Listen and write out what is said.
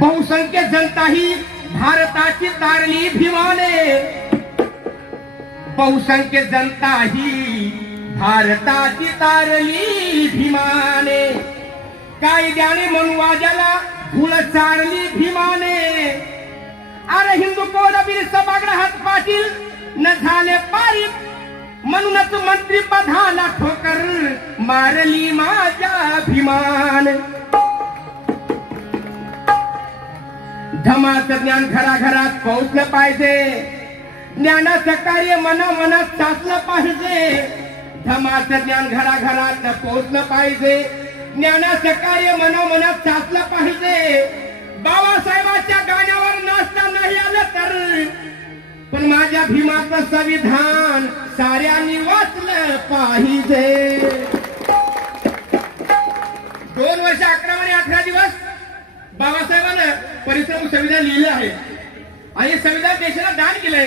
बहुसंख्य जनता ही भारताची तारली भीमाने. बहुसंख्य जनता ही भारताची तारली भीमाने. कायद्याने मनुवाजाला फुल चारली भीमाने. अरे हिंदू कोडबीर सभागृहात पाटील न झाले पारित म्हणूनच मंत्री पधाला ठोकर मारली माझ्या भीमान. धमाचं ज्ञान घराघरात पोहोचलं पाहिजे. ज्ञानाचं कार्य मना मनात साचलं पाहिजे. धमाचं ज्ञान घराघरात पोहोचलं पाहिजे. ज्ञानाचं कार्य मना मनात साचलं पाहिजे. बाबासाहेबांच्या गाण्यावर नाचता नाही आलं तर. पण माझ्या भीमाचं संविधान साऱ्यांनी वाचलं पाहिजे. दोन वर्ष अकरा परिश्रम संविधान लिहिलं आहे. आणि संविधान देशाला दान केलंय.